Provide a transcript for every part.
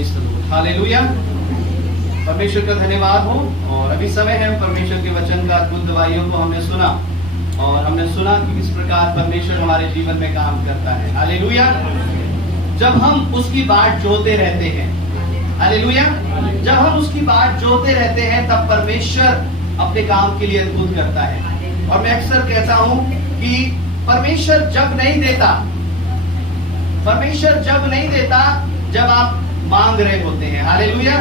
Praise the Lord, hallelujah. परमेश्वर का धन्यवाद हो। और अभी समय है परमेश्वर के वचन का अद्भुत दवाइयों को हमने सुना और हमने सुना कि किस प्रकार परमेश्वर हमारे जीवन में काम करता है, हालेलुया। जब हम उसकी बाट जोते रहते हैं, हालेलुया, जब हम उसकी बाट जोते रहते हैं तब परमेश्वर अपने काम के लिए अद्भुत करता है। और मैं अक्सर कहता हूं कि परमेश्वर जब नहीं देता, परमेश्वर जब नहीं देता जब आप मांग रहे होते हैं, हालेलुया।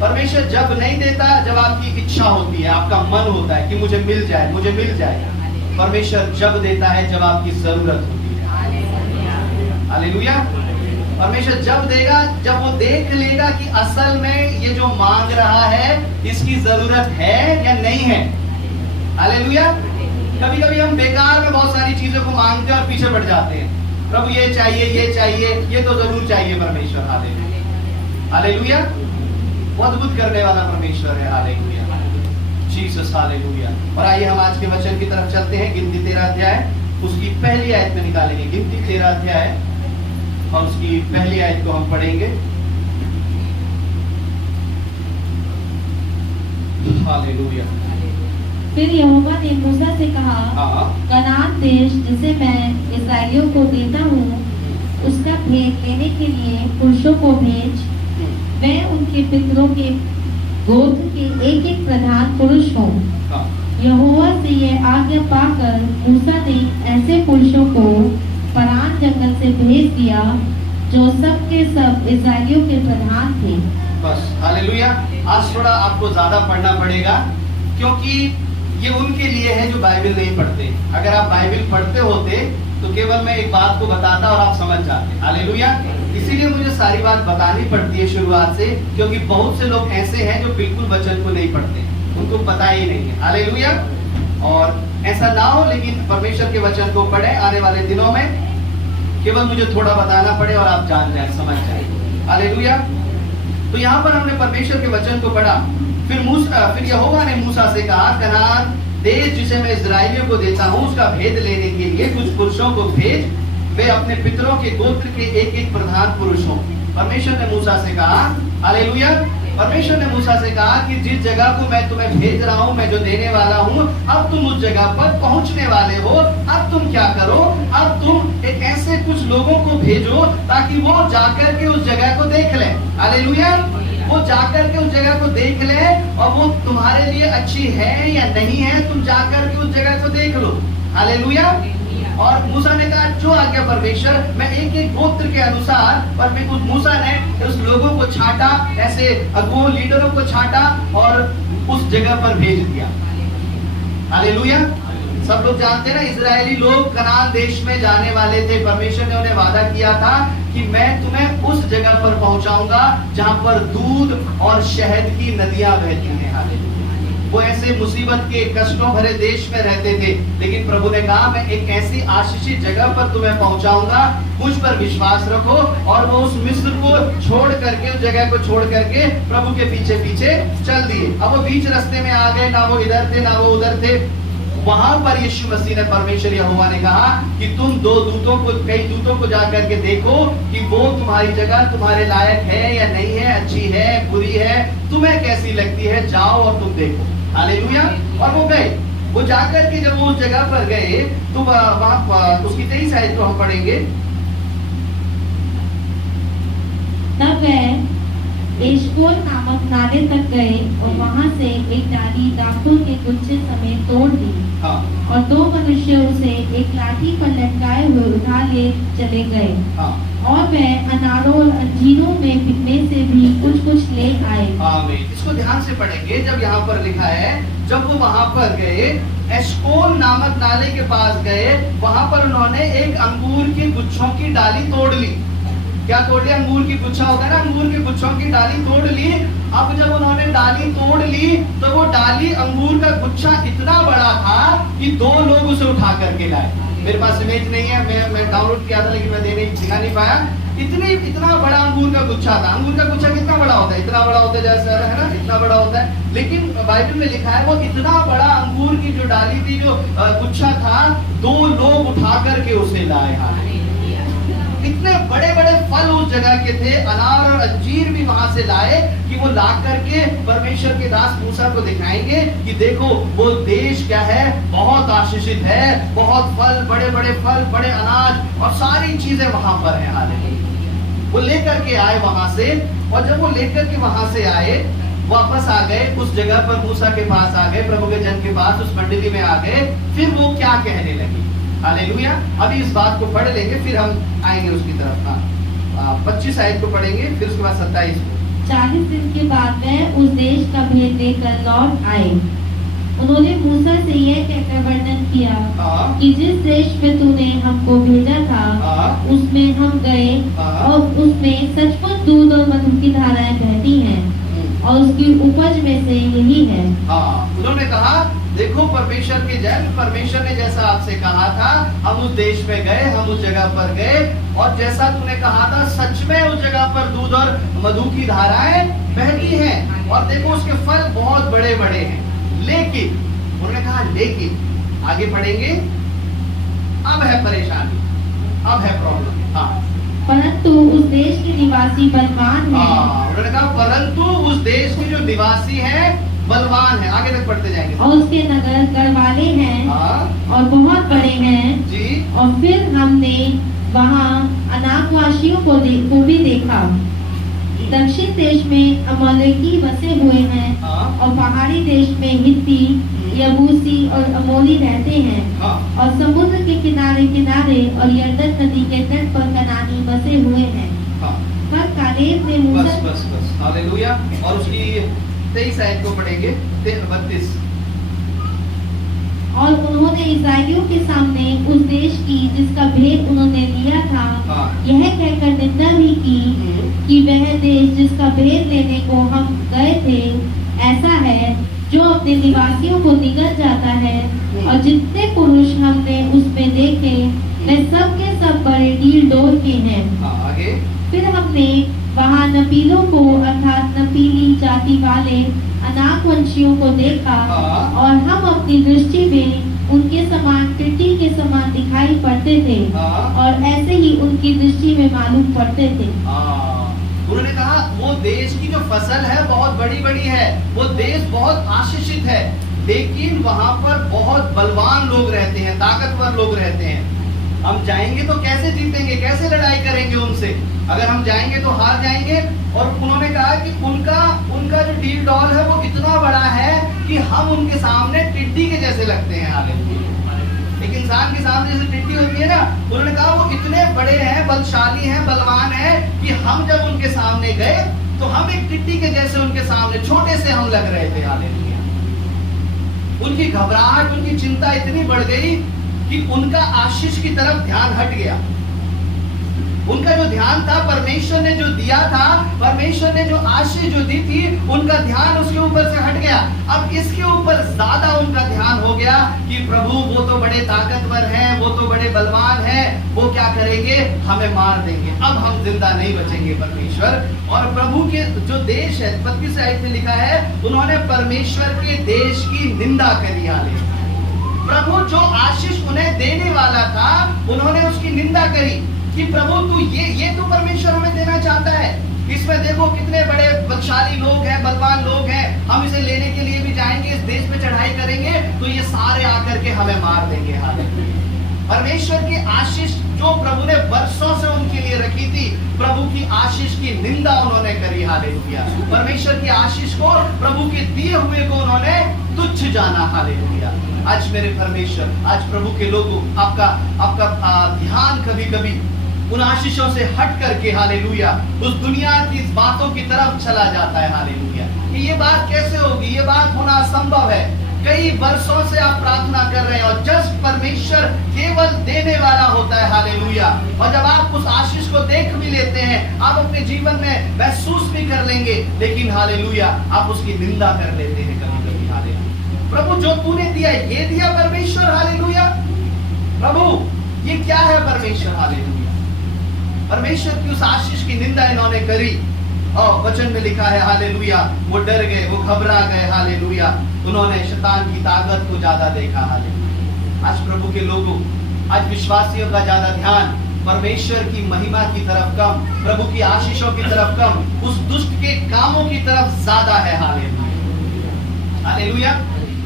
परमेश्वर जब नहीं देता जब आपकी इच्छा होती है, आपका मन होता है कि मुझे मिल जाए, मुझे मिल जाए। परमेश्वर जब देता है जब आपकी जरूरत होती है, हालेलुया। परमेश्वर जब देगा जब वो देख लेगा कि असल में ये जो मांग रहा है इसकी जरूरत है या नहीं है, हालेलुया। कभी कभी हम बेकार में बहुत सारी चीजों को मांगते हैं और पीछे बढ़ जाते हैं। प्रभु ये चाहिए, ये चाहिए, ये तो जरूर चाहिए परमेश्वर, हालेलुया, हालेलुया। वो अद्भुत करने वाला परमेश्वर है, हालेलुया, जीसस, हालेलुया। और आइए हम आज के वचन की तरफ चलते हैं। गिनती 13 अध्याय उसकी पहली आयत में निकालेंगे। गिनती 13 अध्याय और उसकी पहली आयत को हम पढ़ेंगे, हालेलुया। फिर यहोवा ने मूसा से कहा, कनान देश जिसे मैं इस्राएलियों को देता हूँ उसका भेद लेने के लिए पुरुषों को भेज। मैं उनके पितरों के गोत्र के एक एक प्रधान पुरुष हूँ। यहोवा से यह आज्ञा पाकर मूसा ने ऐसे पुरुषों को परान जंगल से भेज दिया जो सब के सब इस्राएलियों के प्रधान थे। बस, हालेलुया। आज थोड़ा आपको ज्यादा पढ़ना पड़ेगा क्योंकि ये उनके लिए है जो बाइबल नहीं पढ़ते। अगर आप बाइबल पढ़ते होते तो केवल मैं एक बात को बताता और आप समझ जाते, हालेलुया। इसीलिए मुझे सारी बात बतानी पड़ती है शुरुआत से, क्योंकि बहुत से लोग ऐसे हैं जो बिल्कुल वचन को नहीं पढ़ते, उनको पता ही नहीं है, हालेलुया। और ऐसा ना हो, लेकिन परमेश्वर के वचन को पढ़े आने वाले दिनों में। केवल मुझे थोड़ा बताना पड़े और आप जान जाए, समझ जाए, हालेलुया। तो यहाँ पर हमने परमेश्वर के वचन को पढ़ा। फिर यहोवा ने मूसा से कहा, कनान देश जिसे मैं इस्राएलियों को देता हूँ उसका भेद लेने के लिए कुछ पुरुषों को भेज। वे अपने पितरों के गोत्र के एक एक प्रधान पुरुष हों। परमेश्वर ने मूसा से कहा, हालेलुया। परमेश्वर ने मूसा से कहा कि जिस जगह को मैं तुम्हें भेज रहा हूँ, मैं जो देने वाला हूँ, अब तुम उस जगह पर पहुँचने वाले हो। अब तुम क्या करो, अब तुम एक ऐसे कुछ लोगों को भेजो ताकि वो जाकर के उस जगह को देख लें, हालेलुया। वो जाकर के उस जगह को देख ले और वो तुम्हारे लिए अच्छी है या नहीं है, तुम जाकर के उस जगह को देख लो, हालेलुया। और मूसा ने कहा, जो आज्ञा परमेश्वर, मैं एक एक गोत्र के अनुसार। और मैं उस मूसा ने उस लोगों को छांटा, ऐसे अगुओं लीडरों को छांटा और उस जगह पर भेज दिया, हालेलुया। सब लोग जानते हैं ना, इजरायली लोग कनान देश में जाने वाले थे। परमेश्वर ने उन्हें वादा किया था कि मैं तुम्हें उस जगह पर पहुंचाऊंगा जहां पर दूध और शहद की नदियां बहती हैं, हालेलुया। वो ऐसे मुसीबत के कष्टों भरे देश में रहते थे, लेकिन प्रभु ने कहा, मैं एक ऐसी आशीषित जगह पर तुम्हें पहुंचाऊंगा, मुझ पर विश्वास रखो। और वो उस मिस्र को छोड़ करके, उस जगह को छोड़ करके प्रभु के पीछे पीछे चल दिए। अब वो बीच रास्ते में आ गए, ना वो इधर थे ना वो उधर थे। वहां पर यीशु मसीह ने, परमेश्वर यहोवा ने कहा कि तुम कई दूतों को जाकर के देखो कि वो तुम्हारी जगह तुम्हारे लायक है या नहीं है, अच्छी है, बुरी है, तुम्हें कैसी लगती है, जाओ और तुम देखो, हालेलुया। और वो गए। वो जाकर के जब वो उस जगह पर गए तो वहां उसकी 23 आयत को हम पढ़ेंगे। तब वह एशकोल नामक नाले तक गए और वहां से एक डाली दाखून के गुच्छे समेत तोड़ दी। और दो मनुष्य उसे एक लाठी पर लटकाए हुए उठा ले चले गए। और वह अनारों और अंजीरों में से भी कुछ कुछ ले आए। आमीन। इसको ध्यान से पढ़ेंगे। जब यहाँ पर लिखा है, जब वो वहां पर गए, एशकोल नामक नाले के पास गए, वहां पर उन्होंने एक अंगूर के गुच्छों की डाली तोड़ ली। क्या तोड़ लिया? अंगूर की गुच्छा होता है ना, अंगूर के गुच्छों की डाली तोड़ ली। अब जब उन्होंने डाली तोड़ ली तो वो डाली, अंगूर का गुच्छा इतना बड़ा था कि 2 लोग उसे उठा करके लाए। मेरे पास इमेज नहीं है, मैं डाउनलोड किया था लेकिन मैं दिखा नहीं पाया। इतना बड़ा अंगूर का गुच्छा था। अंगूर का गुच्छा कितना बड़ा होता है? इतना बड़ा होता है, जैसा है ना, इतना बड़ा होता है। लेकिन बाइबल में लिखा है वो इतना बड़ा अंगूर की जो डाली थी, जो गुच्छा था, 2 लोग उठा करके उसे लाए। इतने बड़े बड़े फल उस जगह के थे, अनार और अंजीर भी वहां से लाए कि वो ला करके परमेश्वर के दास मूसा को दिखाएंगे कि देखो वो देश क्या है, बहुत आशीषित है, बहुत फल, बड़े बड़े फल, बड़े अनाज और सारी चीजें वहां पर है। हालेलुया। वो लेकर के आए वहां से, और जब वो लेकर के वहां से आए, वापस आ गए उस जगह पर, मूसा के पास आ गए, प्रभु के जन के पास, उस मंडली में आ गए, फिर वो क्या कहने लगी। हालेलुया। अभी इस बात को पढ़ लेंगे, फिर हम आएंगे उसकी तरफ। 25 आयत को पढ़ेंगे, फिर उसके बाद 27 को। 40 दिन के बाद वह उस देश का भेद लेकर लौट आए। उन्होंने मूसा से यह कहकर वर्णन किया कि जिस देश में तूने हमको भेजा था उसमें हम गए, और उसमें सचमुच दूध और मधु की धाराएं बहती हैं, और उसकी उपज में से यही है। उन्होंने कहा देखो परमेश्वर के जन, परमेश्वर ने जैसा आपसे कहा था, हम उस देश में गए, हम उस जगह पर गए, और जैसा तूने कहा था सच में उस जगह पर दूध और मधु की धाराएं बहती हैं, और देखो उसके फल बहुत बड़े बड़े हैं। लेकिन उन्होंने कहा लेकिन आगे पढ़ेंगे, अब है परेशानी, अब है प्रॉब्लम। परंतु उस देश के निवासी बलवान हैं। उन्होंने कहा परंतु उस देश के जो निवासी हैं बलवान है। आगे तक पढ़ते जाएंगे। और उसके नगर गढ़वाले हैं और बहुत बड़े हैं जी। और फिर हमने वहाँ अनाकवासियों को भी देखा। दक्षिण देश में अमोलेकी बसे हुए हैं, और पहाड़ी देश में हित्ती, यबूसी और अमोली रहते हैं, और समुद्र के किनारे किनारे और यरदन नदी के तट पर कनानी बसे हुए हैं। पर कालेब ने मूसा, बस हालेलुया। और उसकी 23 आयत को पढ़ेंगे, 32। और उन्होंने इस्राएलियों के सामने उस देश की जिसका भेद उन्होंने लिया था यह कहकर निंदा भी की कि वह देश जिसका भेद लेने को हम गए थे ऐसा है जो अपने निवासियों को निगल जाता है, और जितने पुरुष हमने उसमें देखे वे सब के सब बड़े डील डोल के हैं। आगे फिर हमने वहाँ नपीलों को अर्थात नपीली जाति वाले अनाकवंशियों को देखा, और हम अपनी दृष्टि में उनके समान टिड्डी के समान दिखाई पड़ते थे, और ऐसे ही उनकी दृष्टि में मालूम पड़ते थे। उन्होंने कहा वो देश की जो फसल है बहुत बड़ी बड़ी है, वो देश बहुत आशीषित है, लेकिन वहाँ पर बहुत बलवान लोग रहते हैं, ताकतवर लोग रहते हैं। हम जाएंगे तो कैसे जीतेंगे, कैसे लड़ाई करेंगे उनसे? अगर हम जाएंगे तो हार जाएंगे। और उन्होंने कहा कि उनका जो डील डॉल है वो इतना बड़ा है कि हम उनके सामने टिड्डी के जैसे लगते हैं। हालेलुया। एक इंसान के सामने जैसे टिड्डी होती है ना, उन्होंने कहा वो इतने बड़े हैं, बलशाली हैं, बलवान हैं कि हम जब उनके सामने गए तो हम एक टिड्डी के जैसे उनके सामने छोटे से हम लग रहे थे। हालेलुया। उनकी घबराहट, उनकी चिंता इतनी बढ़ गई कि उनका आशीष की तरफ ध्यान हट गया। उनका जो ध्यान था, परमेश्वर ने जो दिया था, परमेश्वर ने जो आशीष जो दी थी, उनका ध्यान उसके ऊपर से हट गया। अब इसके ऊपर ज्यादा उनका ध्यान हो गया कि प्रभु वो तो बड़े ताकतवर हैं, वो तो बड़े बलवान हैं, वो क्या करेंगे, हमें मार देंगे, अब हम जिंदा नहीं बचेंगे परमेश्वर। और प्रभु के जो देश है, 32 आयत में लिखा है, उन्होंने परमेश्वर के देश की निंदा करी। हालेलुया। प्रभु जो आशीष उन्हें देने वाला था, उन्होंने उसकी निंदा करी कि प्रभु तू ये तो परमेश्वर हमें देना चाहता है, इसमें देखो कितने बड़े बलशाली लोग हैं, बलवान लोग हैं, हम इसे लेने के लिए भी जाएंगे, इस देश पे चढ़ाई करेंगे तो ये सारे आकर के हमें मार देंगे। हालेलुया। परमेश्वर की आशीष जो प्रभु ने वर्षों से उनके लिए रखी थी, प्रभु की आशीष की निंदा उन्होंने करी। हालेलुया। परमेश्वर की आशीष को, प्रभु के दिए हुए को उन्होंने तुच्छ जाना। हालेलुया। आज मेरे परमेश्वर, आज प्रभु के लोगों, आपका ध्यान कभी कभी उन आशीषों से हट करके, हालेलुया, उस दुनिया की बातों की तरफ चला जाता है। हालेलुया। कि ये बात कैसे होगी, ये बात होना असंभव है। कई वर्षों से आप प्रार्थना कर रहे हैं और जस्ट परमेश्वर केवल देने वाला होता है। हालेलुया। और जब आप उस आशीष को देख भी लेते हैं, आप अपने जीवन में महसूस भी कर लेंगे, लेकिन हालेलुया आप उसकी निंदा कर लेते हैं कभी कभी। हालेलुया। प्रभु जो तूने दिया, ये दिया परमेश्वर। हालेलुया। प्रभु ये क्या है परमेश्वर? हालेलुया। परमेश्वर की उस आशीष की निंदा इन्होंने करी, और वचन में लिखा है हालेलुया, वो डर गए, वो घबरा गए। हालेलुया। उन्होंने शैतान की ताकत को ज्यादा देखा। हालेलुया। आज प्रभु के लोगों, आज विश्वासियों का ज्यादा ध्यान परमेश्वर की महिमा की तरफ कम, प्रभु की आशीषों की तरफ कम, उस दुष्ट के कामों की तरफ ज्यादा है। Hallelujah, hallelujah.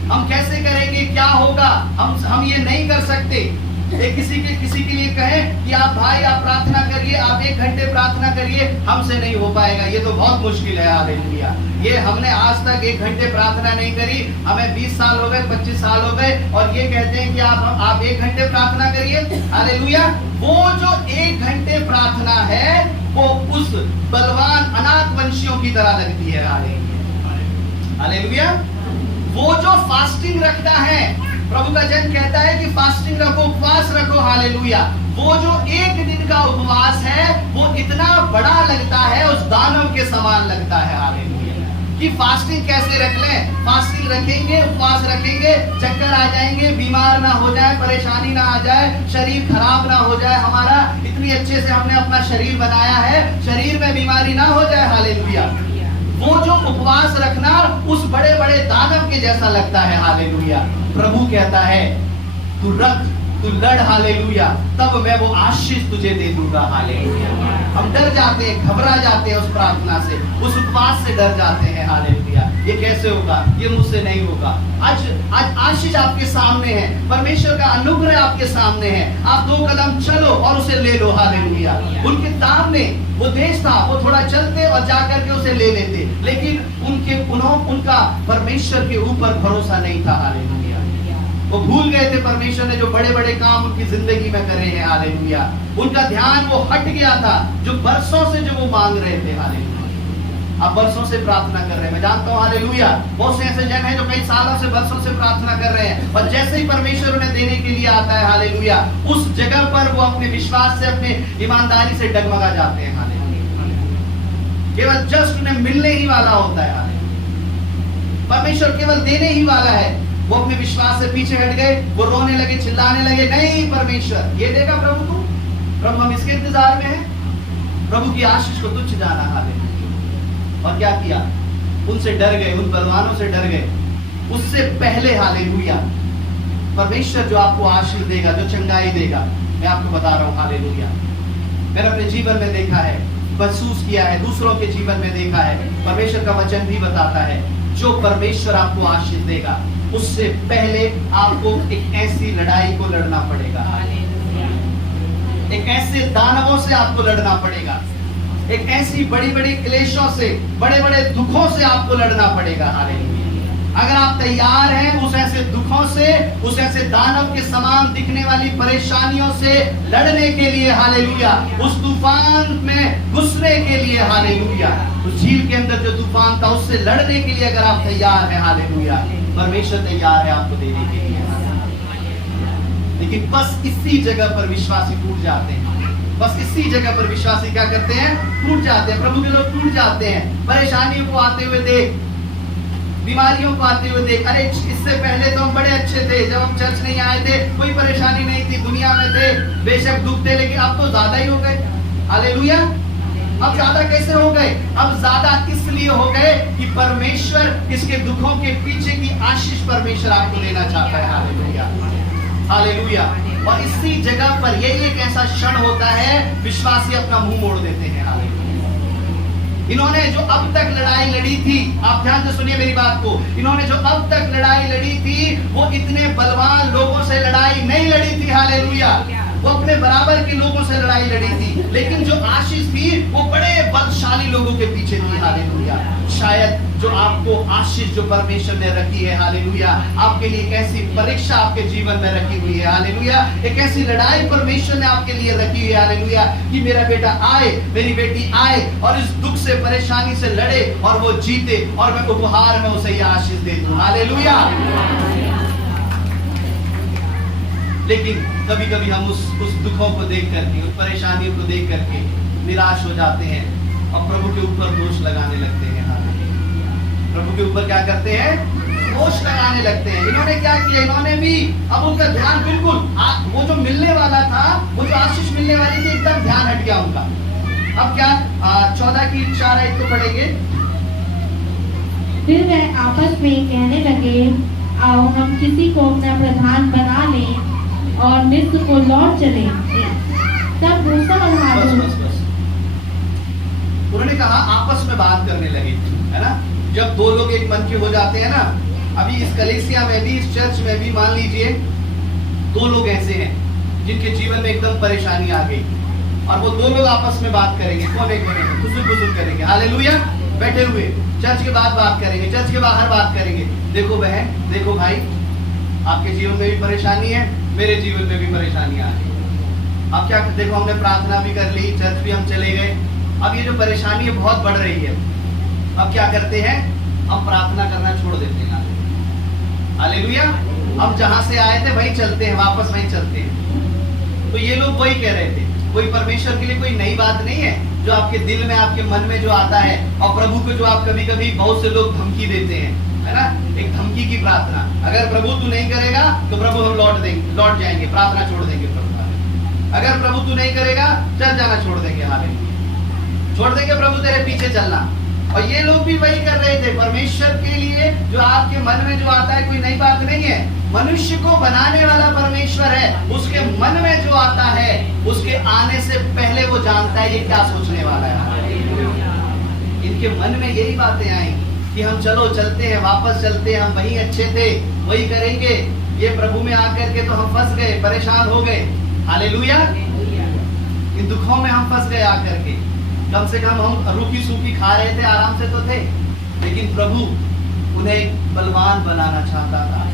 हम कैसे करेंगे, क्या होगा, हम ये नहीं कर सकते। किसी के लिए कहें कि आप भाई आप प्रार्थना करिए, आप 1 घंटे प्रार्थना करिए, हमसे नहीं हो पाएगा, ये तो बहुत मुश्किल है। हालेलुया। ये हमने आज तक 1 घंटे प्रार्थना नहीं करी, हमें 20 साल हो गए, 25 साल हो गए, और ये कहते हैं कि आप 1 घंटे प्रार्थना करिए। हालेलुया। वो जो 1 घंटे प्रार्थना है वो उस बलवान अनाथ वंशियों की तरह लगती है। हालेलुया। वो जो फास्टिंग रखता है, प्रभु का जन कहता है कि फास्टिंग रखो, उपवास रखो। हालेलुया। वो जो 1 दिन का उपवास है वो इतना बड़ा लगता है, उस दानव के समान लगता है। हालेलुया। कि फास्टिंग कैसे रख लें, फास्टिंग रखेंगे, उपवास रखेंगे, चक्कर आ जाएंगे, बीमार ना हो जाए, परेशानी ना आ जाए, शरीर खराब ना हो जाए हमारा, इतनी अच्छे से हमने अपना शरीर बनाया है, शरीर में बीमारी ना हो जाए। हालेलुया। वो जो उपवास रखना उस बड़े बड़े दानव के जैसा लगता है। हालेलुया। प्रभु कहता है तू रख, तू लड़। हालेलुया। तब मैं वो आशीष तुझे दे दूंगा। हालेलुया। हम डर जाते हैं, घबरा जाते हैं उस प्रार्थना से, उस उपवास से डर जाते हैं। हालेलुया। ये कैसे होगा, ये मुझसे नहीं होगा। आज आशीष आपके सामने है, परमेश्वर का अनुग्रह आपके सामने है, आप 2 कदम चलो और उसे ले लो। हालेलुया। उनके सामने वो देश था, वो थोड़ा चलते और जाकर के उसे ले लेते, लेकिन उनका परमेश्वर के ऊपर भरोसा नहीं था। हालेलुया। वो भूल गए थे परमेश्वर ने जो बड़े बड़े काम उनकी जिंदगी में करे हैं। हालेलुया। उनका ध्यान वो हट गया था जो बरसों से जो वो मांग रहे थे। हालेलुया। आप बरसों से प्रार्थना कर रहे हैं, मैं जानता हूँ। हालेलुया। बहुत से ऐसे जन हैं जो कई सालों से, बरसों से प्रार्थना कर रहे हैं, और जैसे ही परमेश्वर उन्हें देने के लिए आता है, हालेलुया, उस जगह पर वो अपने विश्वास से, अपने ईमानदारी से डगमगा जाते हैं। हालेलुया। केवल जस्ट उन्हें मिलने ही वाला होता है। हालेलुया। परमेश्वर केवल देने ही वाला है, वो अपने विश्वास से पीछे हट गए, वो रोने लगे, चिल्लाने लगे, नहीं परमेश्वर ये देगा प्रभु तू, प्रभु हम इसके इंतजार में हैं। प्रभु की आशीष को तुच्छ जाना। हालेलुया। और क्या किया, उनसे डर गए, उन बलवानों से डर गए। उससे पहले हालेलुया परमेश्वर जो आपको आशीष देगा, जो चंगाई देगा, मैं आपको बता रहा हूँ। हालेलुया। मैंने अपने जीवन में देखा है, महसूस किया है, दूसरों के जीवन में देखा है, परमेश्वर का वचन भी बताता है, जो परमेश्वर आपको आशीष देगा उससे पहले आपको एक ऐसी लड़ाई को लड़ना पड़ेगा। एक ऐसे दानवों से आपको लड़ना पड़ेगा, एक ऐसी बड़ी बड़ी क्लेशों से, बड़े बड़े दुखों से आपको लड़ना पड़ेगा। हालेलुया। अगर आप तैयार हैं उस ऐसे दुखों से, उस ऐसे दानव के समान दिखने वाली परेशानियों से लड़ने के लिए, हालेलुया, उस तूफान में घुसने के लिए, हालेलुया, उस झील के अंदर जो तूफान था उससे लड़ने के लिए अगर आप तैयार हैं, हालेलुया, परमेश्वर तैयार है आपको देने के लिए। लेकिन बस इसी जगह पर विश्वासी टूट जाते हैं। बस इसी जगह पर विश्वासी क्या करते हैं, टूट जाते हैं। प्रभु के लोग टूट जाते हैं। परेशानियों को आते हुए देख, बीमारियों को आते हुए देख, अरे इससे पहले तो हम बड़े अच्छे थे, जब हम चर्च नहीं आए थे कोई परेशानी नहीं थी, दुनिया में थे, बेशक दुख थे, लेकिन अब तो ज्यादा ही हो गए। हालेलुया। अब ज्यादा कैसे हो गए? अब ज्यादा इसलिए हो गए कि परमेश्वर इसके दुखों के पीछे की आशीष परमेश्वर आपको देना चाहता है। हालेलुया। हालेलुया। और इसी जगह पर यही एक ऐसा क्षण होता है, विश्वासी अपना मुंह मोड़ देते हैं। हालेलुया। इन्होंने जो अब तक लड़ाई लड़ी थी, आप ध्यान से सुनिए मेरी बात को, इन्होंने जो अब तक लड़ाई लड़ी थी वो इतने बलवान लोगों से लड़ाई नहीं लड़ी थी। हालेलुया। वो अपने बराबर के लोगों से लड़ाई लड़ी थी, लेकिन जो आशीष थी वो बड़े बलशाली लोगों के पीछे थी। हालेलुया। शायद जो आपको आशीष जो परमेश्वर ने रखी है, हालेलुया, आपके लिए एक ऐसी परीक्षा आपके जीवन में रखी हुई है। हालेलुया। एक ऐसी लड़ाई परमेश्वर ने आपके लिए रखी हुई है। हालेलुया। कि मेरा बेटा आए, मेरी बेटी आए और इस दुख से, परेशानी से लड़े और वो जीते, और मैं उपहार में उसे यह आशीष दे दूं। हालेलुया। लेकिन कभी कभी हम उस दुखों को देख करके, उस परेशानियों को देख करके निराश हो जाते हैं और प्रभु के ऊपर दोष लगाने लगते हैं। प्रभु के ऊपर क्या करते हैं, दोष लगाने लगते हैं। इन्होंने क्या किया, इन्होंने भी अब उनका ध्यान बिल्कुल वो जो मिलने वाला था, वो जो आशीष मिलने वाली थी, एकदम ध्यान हट गया उनका। अब क्या 14 की 4 को पढ़ेंगे। फिर वे आपस में कहने लगे, आओ हम किसी को अपना प्रधान बना लें और मिस्र को लौट चले। तब मूसा और बस हारून बस बस उन्होंने कहा आपस में बात करने लगे, है ना। जब दो लोग एक मन के हो जाते हैं ना, अभी इस कलीसिया में भी, इस चर्च में भी मान लीजिए दो लोग ऐसे हैं जिनके जीवन में एकदम परेशानी आ गई, और वो दो लोग आपस में बात करेंगे, कोने कोने में खुसुर करेंगे, हालेलुया, बैठे हुए चर्च के बाद बात करेंगे, चर्च के बाहर बात करेंगे। देखो बहन, देखो भाई, आपके जीवन में भी परेशानी है, मेरे जीवन में भी परेशानी आ गई। अब क्या, देखो हमने प्रार्थना भी कर ली, चर्च भी हम चले गए, अब ये जो परेशानी है बहुत बढ़ रही है। अब क्या करते हैं, हम प्रार्थना करना छोड़ देते हैं, हालेलुया। हम जहां से आए थे वहीं चलते हैं, वापस वहीं चलते हैं। तो ये लोग वही कह रहे थे, कोई परमेश्वर के लिए कोई नई बात नहीं है जो आपके दिल में, आपके मन में जो आता है, और प्रभु को जो आप कभी कभी बहुत से लोग धमकी देते हैं, है ना, एक धमकी की प्रार्थना, अगर प्रभु तू नहीं करेगा तो प्रभु हम लौट जाएंगे, प्रार्थना छोड़ देंगे प्रभु, अगर प्रभु तू नहीं करेगा चल जाना छोड़ देंगे, हालेलुया, छोड़ देंगे प्रभु तेरे पीछे चलना। और ये लोग भी वही कर रहे थे। परमेश्वर के लिए जो आपके मन में जो आता है कोई नई बात नहीं है, मनुष्य को बनाने वाला परमेश्वर है, उसके मन में जो आता है उसके आने से पहले वो जानता है ये क्या सोचने वाला है। इनके मन में यही बातें आई कि हम चलो चलते हैं, वापस चलते हैं, हम वही अच्छे थे, वही करेंगे। ये प्रभु में आकर के तो हम फंस गए, परेशान हो गए, हालेलुया। इन दुखों में हम फंस गए आकर के, कम से कम हम रूखी सूखी खा रहे थे, आराम से तो थे, लेकिन प्रभु उन्हें बलवान बनाना चाहता था।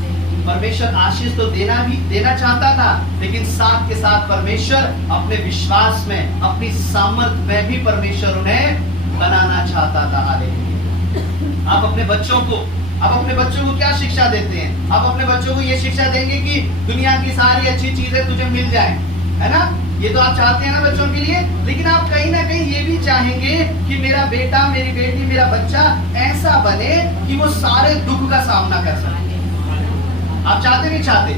परमेश्वर आशीष तो देना चाहता था, लेकिन साथ के साथ परमेश्वर अपने विश्वास में, अपनी सामर्थ में भी परमेश्वर उन्हें बनाना चाहता था, हालेलुया। आप अपने बच्चों को क्या शिक्षा देते हैं? आप अपने बच्चों को ये शिक्षा देंगे कि दुनिया की सारी अच्छी चीजें तुझे मिल जाएं, है ना, ये तो आप चाहते हैं ना बच्चों के लिए, लेकिन आप कहीं ना कहीं ये भी चाहेंगे कि मेरा बेटा, मेरी बेटी, मेरा बच्चा ऐसा बने कि वो सारे दुख का सामना कर सके। आप चाहते नहीं चाहते?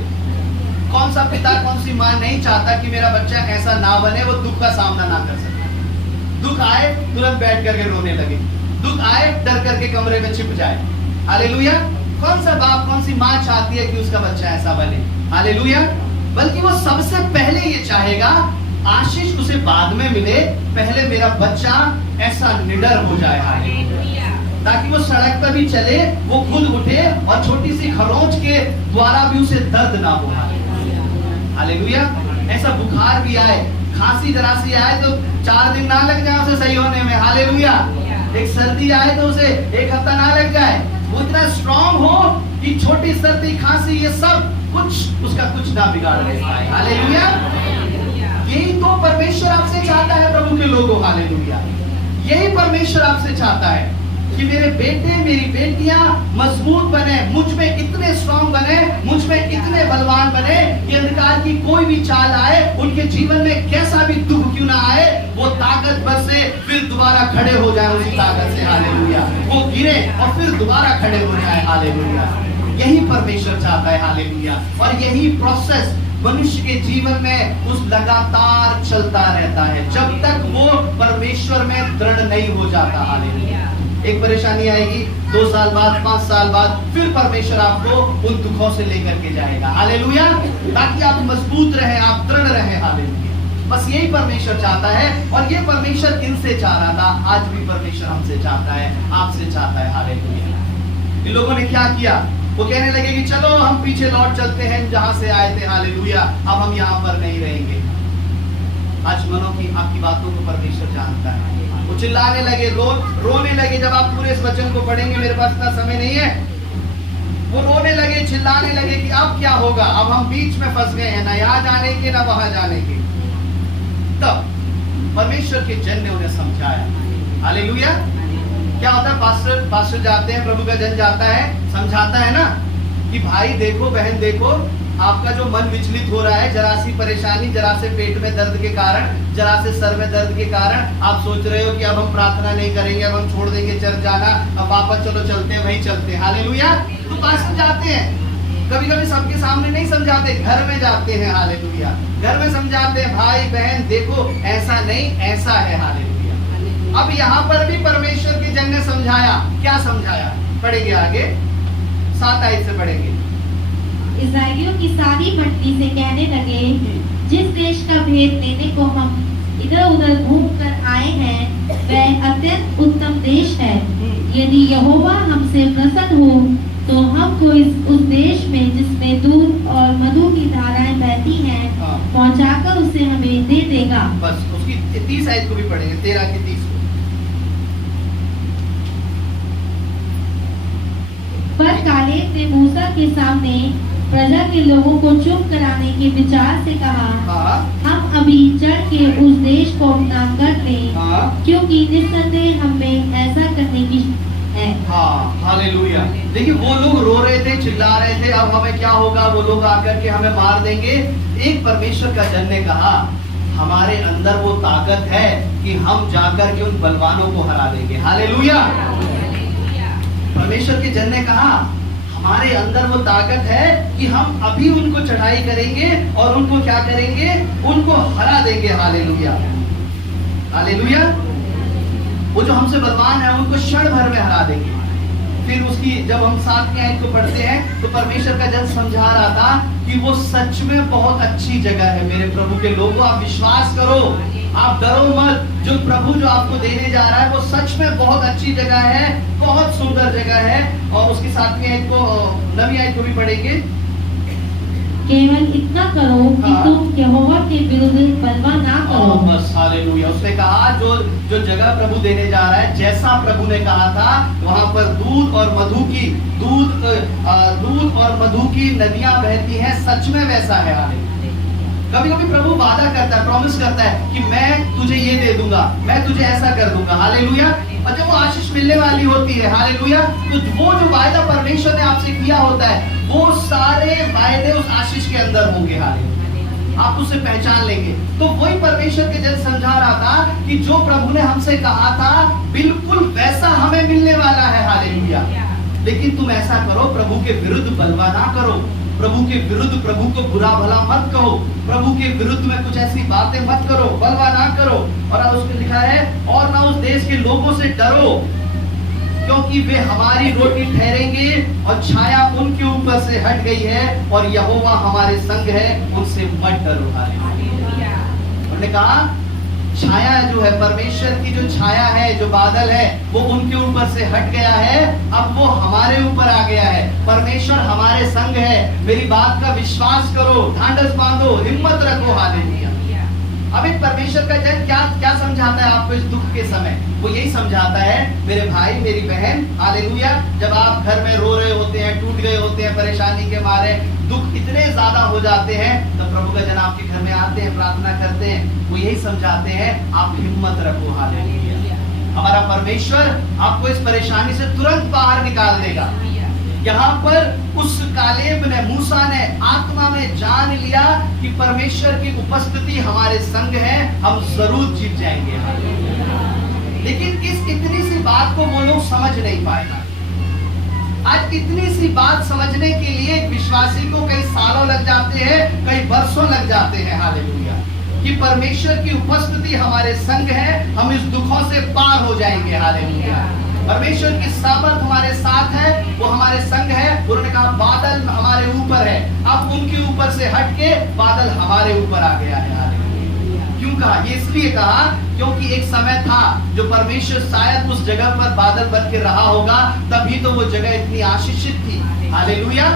कौन सा पिता, कौन सी माँ नहीं चाहता कि मेरा बच्चा ऐसा ना बने, वो दुख का सामना ना कर सके। दुख आए तुरंत बैठ करके रोने लगे, दुख आए डर करके कमरे में छिप जाए, हालेलुया। कौन सा बाप, कौन सी माँ चाहती है कि उसका बच्चा ऐसा बने, हालेलुया। बल्कि वो सबसे पहले ये चाहेगा आशीष उसे बाद में मिले, पहले मेरा बच्चा ऐसा निडर हो जाए, हालेलुया, ताकि वो सड़क पर भी चले, वो खुद उठे और छोटी सी खरोंच के द्वारा भी उसे दर्द ना हो, हालेलुया। ऐसा बुखार भी आए, खांसी जरा सी आए तो 4 दिन ना लग जाए उसे सही होने में, हालेलुया। एक सर्दी आए तो उसे 1 हफ्ता ना लग जाए, वो इतना स्ट्रांग हो कि छोटी सर्दी, खांसी, ये सब कुछ उसका कुछ ना बिगाड़ देता है, हालेलुया। यही तो परमेश्वर आपसे चाहता है प्रभु के लोगों, हालेलुया। यही परमेश्वर आपसे चाहता है कि मेरे बेटे, मेरी बेटियां मजबूत बने, मुझ में इतने स्ट्रांग बने, मुझ में इतने बलवान बने कि अंधकार की कोई भी चाल आए, उनके जीवन में कैसा भी दुख क्यों ना आए, वो ताकत बस से फिर दोबारा खड़े हो जाए उसी ताकत से, हालेलुया। वो गिरे और फिर दोबारा खड़े हो जाए, हालेलुया। यही परमेश्वर चाहता है, हालेलुया। और यही प्रोसेस मनुष्य के जीवन में उस लगातार चलता रहता है जब तक वो परमेश्वर में दृढ़ नहीं हो जाता, हालेलुया। एक परेशानी आएगी, 2 साल बाद, 5 साल बाद, फिर परमेश्वर आपको उन दुखों से लेकर के जाएगा, हालेलुया, ताकि आप मजबूत रहे, आप दृढ़ रहे, हालेलुया। बस यही परमेश्वर चाहता है, और ये परमेश्वर इनसे चाह रहा था, आज भी परमेश्वर हमसे चाहता है, आपसे चाहता है, हालेलुया। इन लोगों ने क्या किया? वो कहने लगे कि चलो हम पीछे लौट चलते हैं जहां से आए थे, हालेलुया, अब हम यहाँ पर नहीं रहेंगे। आज मनों की, आपकी बातों को परमेश्वर जानता है। वो चिल्लाने लगे, रोने लगे। जब आप पूरे इस वचन को पढ़ेंगे, मेरे पास इतना समय नहीं है, वो रोने लगे, चिल्लाने लगे कि अब क्या होगा, अब हम बीच में फंस गए हैं, ना यहाँ जाने के ना वहां जाने के। तब परमेश्वर के जन ने उन्हें समझाया, हालेलुया। क्या होता है, पास्टर जाते हैं, प्रभु का जन जाता है, समझाता है ना कि भाई देखो, बहन देखो, आपका जो मन विचलित हो रहा है, जरा सी परेशानी, जरा से पेट में दर्द के कारण, जरा से सर में दर्द के कारण आप सोच रहे हो कि अब हम प्रार्थना नहीं करेंगे, अब हम छोड़ देंगे चर्च जाना, अब वापस चलो चलते हैं, वहीं चलते हैं, हालेलुया। तो पास्टर जाते हैं, कभी कभी सबके सामने नहीं समझाते, घर में जाते हैं, हालेलुया, घर में समझाते हैं, भाई बहन देखो ऐसा नहीं, ऐसा है, हालेलुया। अब यहाँ पर भी परमेश्वर के जन ने समझाया, क्या समझाया? पढ़ेंगे आगे, 7 आयत से पढ़ेंगे। इस्राएलियों की सारी मंडली से कहने लगे, जिस देश का भेद लेने को हम इधर उधर घूम कर आए हैं वह अत्यंत उत्तम देश है। यदि यहोवा हमसे प्रसन्न हो तो हमको उस देश में जिसमें दूध और मधु की धाराएं बहती हैं पहुंचाकर उसे हमें दे देगा। बस उसकी 30 आयत को भी पढ़ेंगे, 13 की 30 को। पर कालेब ने मूसा के सामने प्रजा के लोगों को चुप कराने के विचार से कहा, हम अभी चढ़ के उस देश को अपना कर लें, क्योंकि निस्संदेह हमें ऐसा करने की है। हालेलुया। देखिए वो लोग रो रहे थे, चिल्ला रहे थे, अब हमें क्या होगा, वो लोग आकर के हमें मार देंगे। एक परमेश्वर का जन ने कहा, हमारे अंदर वो ताकत है कि हम जाकर के उन बलवानों को हरा देंगे। हालेलुया। परमेश्वर के जन ने कहा, हमारे अंदर वो ताकत है कि हम अभी उनको चढ़ाई करेंगे और उनको क्या करेंगे, उनको हरा देंगे। Hallelujah, hallelujah. वो जो हमसे बलवान है उनको क्षण भर में हरा देंगे। फिर उसकी जब हम 7वीं आयत को पढ़ते हैं तो परमेश्वर का जन समझा रहा था कि वो सच में बहुत अच्छी जगह है। मेरे प्रभु के लोगों, आप विश्वास करो, आप डरो मत। जो प्रभु जो आपको देने जा रहा है वो सच में बहुत अच्छी जगह है, बहुत सुंदर जगह है। और उसकी 7वीं आयत को, 9वीं आयत को भी पढ़ेंगे। केवल इतना करो कि तुम यहोवा के विरुद्ध बलवा ना करो। बस हालेलुया। उसने कहा जो जगह प्रभु देने जा रहा है, जैसा प्रभु ने कहा था, वहां पर दूध और मधु की नदियां बहती हैं, सच में वैसा है। हालेलुया। कभी कभी प्रभु वादा करता है, प्रॉमिस करता है कि मैं तुझे ये दे दूंगा, मैं तुझे ऐसा कर दूंगा। हालेलुया। और जब वो आशीष मिलने वाली होती है, हालेलुया, तो वो जो वायदा परमेश्वर ने आपसे किया होता है वो सारे वायदे उस आशीष के अंदर होंगे। हालेलुया। आप उसे पहचान लेंगे। तो वही परमेश्वर के जन समझा रहा था कि जो प्रभु ने हमसे कहा था बिल्कुल वैसा हमें मिलने वाला है। हालेलुया। लेकिन तुम ऐसा करो, प्रभु के विरुद्ध बलवा ना करो, प्रभु के विरुद्ध प्रभु को बुरा भला मत कहो, प्रभु के विरुद्ध में कुछ ऐसी बातें मत करो, बलवा ना करो। और उसमें लिखा है, और ना उस देश के लोगों से डरो, क्योंकि वे हमारी रोटी ठहरेंगे और छाया उनके ऊपर से हट गई है और यहोवा हमारे संग है, उनसे मत डरो। उन्होंने कहा छाया जो है, परमेश्वर की जो छाया है, जो बादल है, वो उनके ऊपर से हट गया है, अब वो हमारे ऊपर आ गया है। परमेश्वर हमारे संग है। मेरी बात का विश्वास करो, ढांढस बांधो, हिम्मत रखो। हालेलुया। अब एक परमेश्वर का जन क्या समझाता है आपको इस दुख के समय? वो यही समझाता है, मेरे भाई मेरी बहन, हालेलुया, जब आप घर में रो रहे होते हैं, टूट गए होते हैं, परेशानी के मारे दुख इतने ज्यादा हो जाते हैं, तो प्रभु का जन आपके घर में आते हैं, प्रार्थना करते हैं, वो यही समझाते हैं, आप हिम्मत रखो। हालेलुया। हमारा परमेश्वर आपको इस परेशानी से तुरंत बाहर निकाल देगा। यहाँ पर उस कालेब ने, मूसा ने आत्मा में जान लिया कि परमेश्वर की उपस्थिति हमारे संग है, हम जरूर जीत जाएंगे। लेकिन इस इतनी सी बात को वो लोग समझ नहीं पाएगा। आज इतनी सी बात समझने के लिए एक विश्वासी को कई सालों लग जाते हैं, कई वर्षों लग जाते हैं। हालेलुया। कि परमेश्वर की उपस्थिति हमारे संग है, हम इस दुखों से पार हो जाएंगे। हालेलुया। परमेश्वर की सामर्थ हमारे साथ है, वो हमारे संग है। उन्होंने कहा बादल हमारे ऊपर है, अब उनके ऊपर से हटके बादल हमारे ऊपर आ गया है। क्यों कहा? ये इसलिए कहा क्योंकि एक समय था जो परमेश्वर शायद उस जगह पर बादल बन के रहा होगा, तभी तो वो जगह इतनी आशीषित थी। हालेलुया।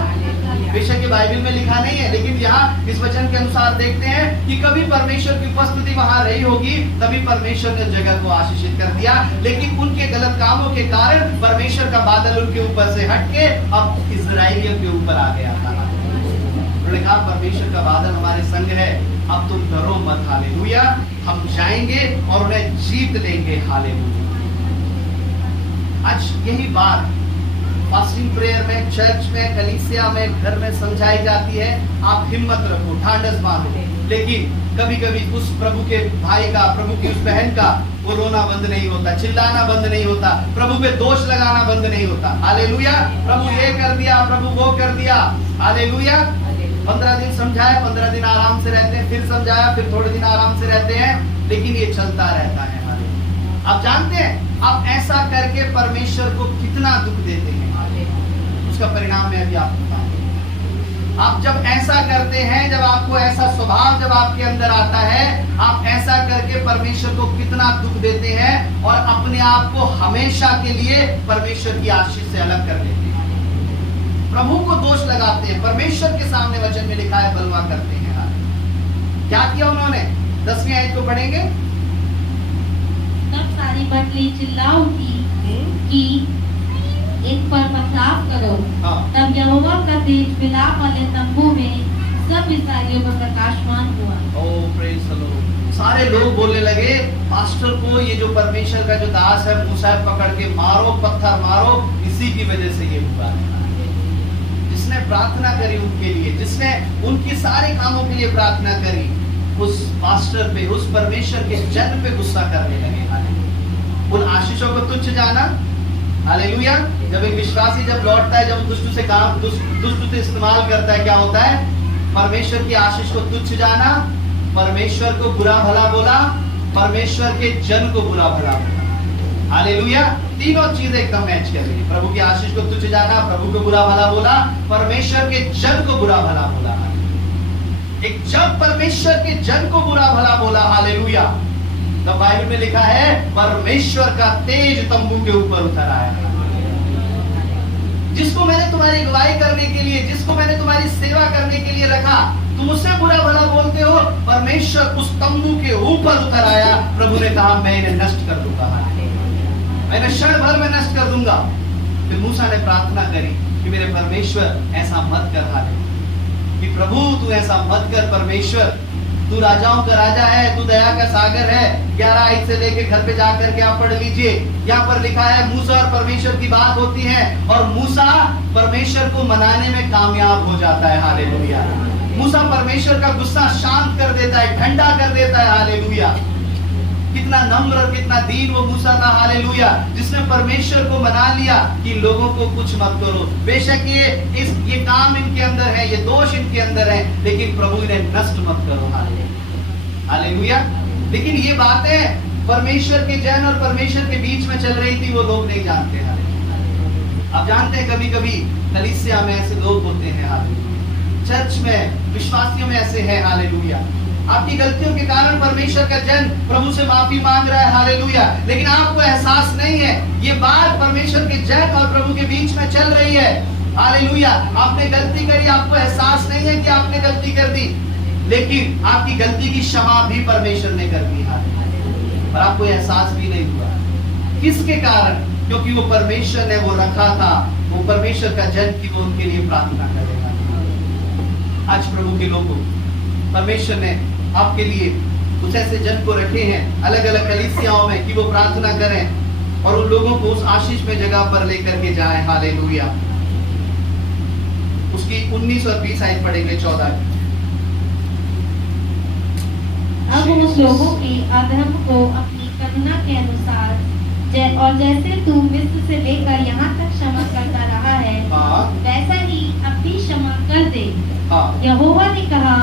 बेशक ये बाइबल में लिखा नहीं है, लेकिन यहाँ इस वचन के अनुसार देखते हैं कि कभी परमेश्वर की उपस्थिति वहां रही होगी, तभी परमेश्वर ने जगह को आशीषित कर दिया। लेकिन उनके गलत कामों के कारण परमेश्वर का बादल उनके ऊपर से हटके अब इस्राएलियों के ऊपर आ गया था। उन्होंने कहा परमेश्वर का बादल हमारे संग है, अब तुम डरो मत। हालेलुया। हम जाएंगे और उन्हें जीत लेंगे। हालेलुया। आज यही बात फास्टिंग प्रेयर में, चर्च में, कलीसिया में, घर में समझाई जाती है। आप हिम्मत रखो, ढांढस बांधो। लेकिन कभी कभी उस प्रभु के भाई का, प्रभु की उस बहन का वो रोना बंद नहीं होता, चिल्लाना बंद नहीं होता, प्रभु पे दोष लगाना बंद नहीं होता। हालेलुया। प्रभु ये कर दिया, प्रभु वो कर दिया। हालेलुया। 15 दिन समझाया, 15 दिन आराम से रहते हैं, फिर समझाया, फिर थोड़े दिन आराम से रहते हैं, लेकिन ये चलता रहता है। आप जानते हैं आप ऐसा करके परमेश्वर को कितना दुख देते हैं, उसका परिणाम मैं अभी आपको बताऊंगा। आप जब ऐसा करते हैं, जब आपको ऐसा स्वभाव जब आपके अंदर आता है, आप ऐसा करके परमेश्वर को कितना दुख देते हैं और अपने आप को हमेशा के लिए परमेश्वर की आशीष से अलग कर देते हैं, प्रभु को दोष लगाते हैं, परमेश्वर के सामने वचन में लिखा है बलवा करते हैं। क्या किया उन्होंने? 10वीं आयत को पढ़ेंगे। तब सारी मंडली चिल्ला उठी कि इन पर पथराव करो। तब यहोवा का तेज मिलाप वाले तंबू में सब इस्राएलियों पर प्रकाशमान हुआ। ओह प्रेज द लॉर्ड। सारे लोग बोलने लगे, पास्टर को ये जो परमेश्वर का जो दास है मूसा पकड़ के मारो, पत्थर मारो, इसी की वजह से ये हुआ है। जिसने प्रार्थना करी उनके लिए, जिसने उनकी सारे कामों के लिए प्रार्थना करी, उस पास्टर पे, उस परमेश्वर के जन पे गुस्सा करने लगे। उन आशीषों को तुच्छ जाना। हालेलुया। जब एक विश्वासी जब लौटता है, जब दुष्ट से काम दुष्ट से इस्तेमाल करता है, क्या होता है? परमेश्वर की आशीष को तुच्छ जाना, परमेश्वर को बुरा भला बोला, परमेश्वर के जन को बुरा भला बोला। हालेलुया। तीनों चीजें एकदम मैच कर रही है। प्रभु की आशीष को तुच्छ जाना, प्रभु को बुरा भला बोला, परमेश्वर के जन को बुरा भला बोला। एक जब परमेश्वर के जन को बुरा भला बोला, हालेलुया, तो बाइबल में लिखा है परमेश्वर का तेज तंबू के ऊपर उतर आया। जिसको मैंने तुम्हारी अगुवाई करने के लिए, जिसको मैंने तुम्हारी सेवा करने के लिए रखा, तुम उससे बुरा भला बोलते हो। परमेश्वर उस तंबू के ऊपर उतर आया। प्रभु ने कहा मैं इन्हें नष्ट कर दूंगा, मैं क्षण भर में नष्ट कर दूंगा। फिर मूसा ने प्रार्थना करी कि मेरे परमेश्वर ऐसा मत कर, हाले कि प्रभु तू ऐसा मत कर, परमेश्वर तू राजाओं का राजा है, तू दया का सागर है। 11 आयत से लेके घर पे जाकर के आप पढ़ लीजिए। यहाँ पर लिखा है मूसा और परमेश्वर की बात होती है और मूसा परमेश्वर को मनाने में कामयाब हो जाता है। हालेलुया। मूसा परमेश्वर का गुस्सा शांत कर देता है, ठंडा कर देता है। हालेलुया। कितना नम्र और कितना दीन वो मूसा था। हालेलुया। जिसने परमेश्वर को मना लिया कि लोगों को कुछ मत करो, बेशक ये काम इनके अंदर है, ये दोष इनके अंदर है, लेकिन प्रभु इन्हें नष्ट मत करो। हालेलुया। लेकिन ये बातें परमेश्वर के जन और परमेश्वर के बीच में चल रही थी, वो लोग नहीं जानते। आप जानते हैं कभी कभी कलीसिया में ऐसे लोग होते हैं, हालेलुया, चर्च में विश्वासियों में ऐसे हैं। हालेलुया। आपकी गलतियों के कारण परमेश्वर का जन प्रभु से माफी मांग रहा है। हालेलुया। लेकिन आपको एहसास नहीं है ये बात परमेश्वर के जन और प्रभु के बीच में चल रही है। हालेलुया। आपने गलती करी, आपको एहसास नहीं है कि आपने गलती कर दी, लेकिन आपकी गलती की क्षमा भी परमेश्वर ने कर दी। हालेलुया। और आपको एहसास भी नहीं हुआ। किसके कारण? क्योंकि वो परमेश्वर ने वो रखा था, वो परमेश्वर का जन की वो उनके लिए प्रार्थना करेगा। आज प्रभु के लोगों, परमेश्वर ने आपके लिए कुछ ऐसे जन को रखे हैं अलग अलग कलीसियाओं में कि वो प्रार्थना करें और उन लोगों को उस आशीष में जगह पर लेकर के जाएं। हालेलुया। उसकी 19 और 20 आयत पढ़ेंगे। 14। अब उस लोगों के अधर्म को अपनी करुणा के अनुसार और जैसे तू मिस्र से लेकर यहाँ तक क्षमा करता रहा है, वैसा ही अब भी क्षमा कर दे। यहोवा ने कहा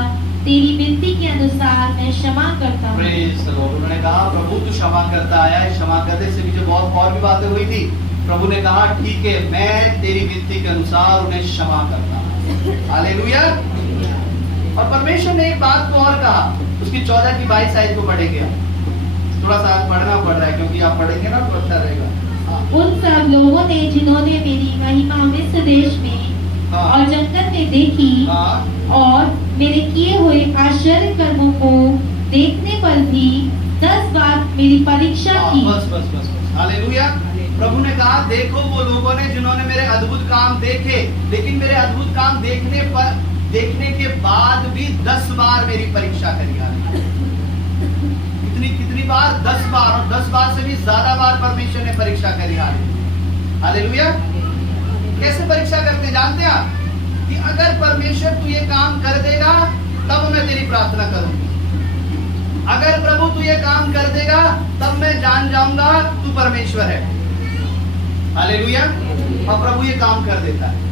तेरी विनती के अनुसार मैं क्षमा करता हूँ। उन्होंने कहा प्रभु तू क्षमा करता आया है, क्षमा करने से मुझे बहुत और भी बातें हुई थी। प्रभु ने कहा ठीक है, मैं तेरी विनती के अनुसार उन्हें क्षमा करता हूँ। हालेलुया। और परमेश्वर ने एक बात को और कहा, उसकी 14 की 22 आयत को पढ़ेंगे। थोड़ा सा पढ़ना पड़ रहा है क्योंकि आप पढ़ेंगे ना तो अच्छा रहेगा। उन सब लोगों ने जिन्होंने मेरी महिमा मिस्र देश में और जंगल में देखी और मेरे किए हुए आश्चर्य कर्मों को देखने पर भी 10 बार मेरी परीक्षा की। बस। हालेलुया। प्रभु ने कहा देखो वो लोगों ने जिन्होंने मेरे अद्भुत काम देखे, लेकिन मेरे अद्भुत काम देखने के बाद भी 10 बार मेरी परीक्षा करी। कितनी बार? 10 बार। और 10 बार से भी ज्यादा बार परमेश्वर ने परीक्षा करी। हालेलुया। कैसे परीक्षा करते जानते हैं आप? कि अगर परमेश्वर तू ये काम कर देगा तब मैं तेरी प्रार्थना करूंगी। अगर प्रभु तू ये काम कर देगा तब मैं जान जाऊंगा तू परमेश्वर है। हालेलुया। और प्रभु ये काम कर देता है।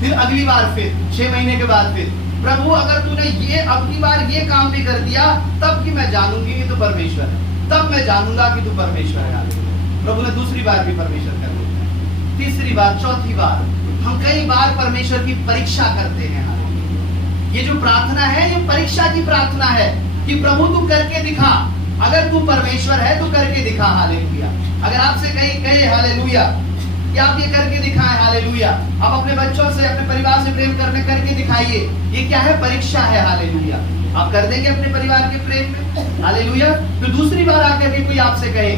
फिर अगली बार, फिर 6 महीने के बाद, फिर प्रभु अगर तूने ये अगली बार ये काम भी कर दिया तब कि मैं जानूंगी कि तू परमेश्वर है, तब मैं जानूंगा कि तू परमेश्वर है। प्रभु ने दूसरी बार भी परमेश्वर कर दिया, तीसरी बार, चौथी बार। हम कई बार परमेश्वर की परीक्षा करते हैं। ये जो प्रार्थना है ये परीक्षा की प्रार्थना है कि प्रभु तू करके दिखा। अगर तू परमेश्वर है तो करके दिखा, हालेलुया। अगर आपसे कहे हालेलुया कि आप ये करके दिखाएं, हालेलुया। आप अपने बच्चों से, अपने परिवार से प्रेम करके दिखाइए। ये क्या है? परीक्षा है, हालेलुया। आप कर देंगे अपने परिवार के प्रेम में, हालेलुया। तो दूसरी बार आकर के कोई आपसे कहे,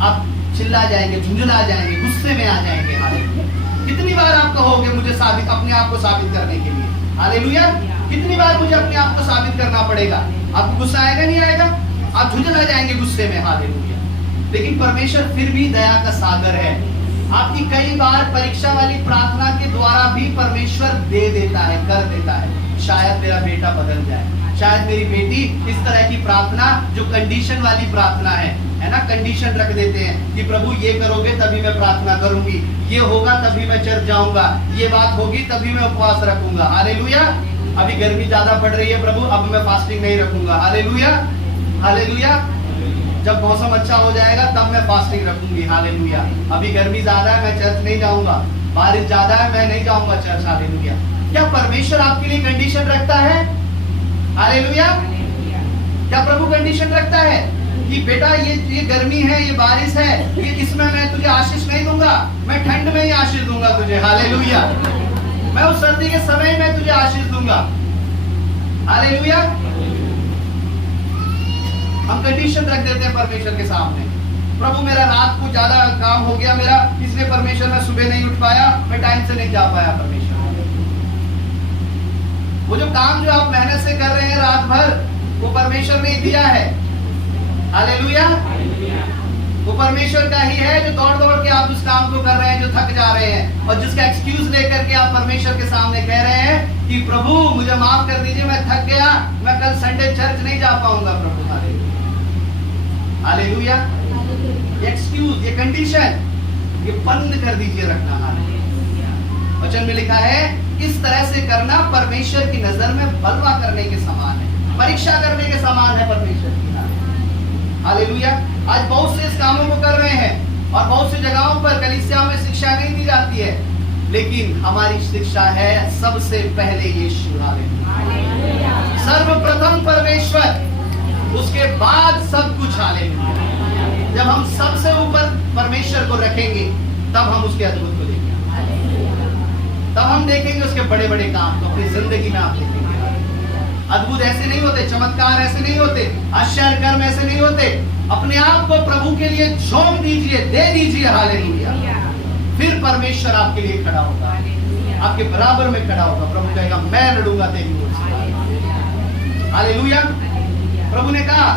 आप चिल्ला जाएंगे, झुंझला जाएंगे, गुस्से में आ जाएंगे, हालेलुया। कितनी बार आप कहोगे मुझे साबित, अपने आप को साबित करने के लिए, हालेलुया। कितनी बार मुझे अपने आप को साबित करना पड़ेगा? आपको गुस्सा आएगा, नहीं आएगा? आप झुंझला जाएंगे गुस्से में, हालेलुया। लेकिन परमेश्वर फिर भी दया का सागर है। आपकी कई बार परीक्षा वाली प्रार्थना के द्वारा भी परमेश्वर दे देता है, कर देता है। शायद मेरा बेटा बदल जाए, शायद मेरी बेटी, इस तरह की प्रार्थना जो कंडीशन वाली प्रार्थना है ना, कंडीशन रख देते हैं कि प्रभु ये करोगे तभी मैं प्रार्थना करूंगी, ये होगा तभी मैं चर्च जाऊंगा, ये बात होगी तभी मैं उपवास रखूंगा, हालेलुया। अभी गर्मी ज्यादा पड़ रही है प्रभु, अब मैं फास्टिंग नहीं रखूंगा, हालेलुया, हालेलुया। जब मौसम अच्छा हो जाएगा तब मैं फास्टिंग रखूंगी, हालेलुया। अभी गर्मी ज्यादा है, मैं चर्च नहीं जाऊंगा, बारिश ज्यादा है, मैं नहीं जाऊंगा चर्च, हालेलुया। क्या परमेश्वर आपके लिए कंडीशन रखता है? हालेलुया। क्या प्रभु कंडीशन रखता है कि बेटा ये गर्मी है, ये बारिश है, ये इसमें मैं तुझे आशीष नहीं दूंगा, मैं ठंड में ही आशीष दूंगा तुझे, हालेलुया। मैं उस सर्दी के समय में तुझे आशीष दूंगा, हालेलुया। हम कंडीशन रख देते हैं परमेश्वर के सामने। प्रभु मेरा रात को ज्यादा काम हो गया मेरा, इसलिए परमेश्वर मैं सुबह नहीं उठ पाया, मैं टाइम से नहीं जा पाया, परमेश्वर। वो जो काम जो आप मेहनत से कर रहे हैं रात भर, वो परमेश्वर ने दिया है, हालेलुया। वो परमेश्वर का ही है जो दौड़ दौड़ के आप उस काम को कर रहे हैं, जो थक जा रहे हैं, और जिसका एक्सक्यूज लेकर के आप परमेश्वर के सामने कह रहे हैं कि प्रभु मुझे माफ कर दीजिए, मैं थक गया, मैं कल संडे चर्च नहीं जा पाऊंगा प्रभु, हालेलुया। एक्सक्यूज, ये कंडीशन, ये बंद कर दीजिए रखना, हालेलुया। वचन में लिखा है इस तरह से करना परमेश्वर की नजर में बलवा करने के समान है, परीक्षा करने के समान है परमेश्वर की, हालेलुया। आज बहुत से इस कामों को कर रहे हैं और बहुत सी जगहों पर कलीसियाओं में शिक्षा नहीं दी जाती है, लेकिन हमारी शिक्षा है सबसे पहले यीशु, हालेलुया। सर्वप्रथम परमेश्वर, उसके बाद सब कुछ, हालेलुया। जब हम सबसे ऊपर परमेश्वर को रखेंगे तब हम उसके अद्भुत को देखेंगे, तब हम देखेंगे उसके बड़े बड़े काम तो अपनी जिंदगी में आप देखेंगे। अद्भुत ऐसे नहीं होते, चमत्कार ऐसे नहीं होते, आश्चर्य कर्म ऐसे नहीं होते। अपने आप को प्रभु के लिए झोंक दीजिए, दे दीजिए, हालेलुया। फिर परमेश्वर आपके लिए खड़ा होगा, आपके बराबर में खड़ा होगा। प्रभु कहेगा मैं लड़ूंगा तेरी ओर से, हालेलुया। प्रभु ने कहा,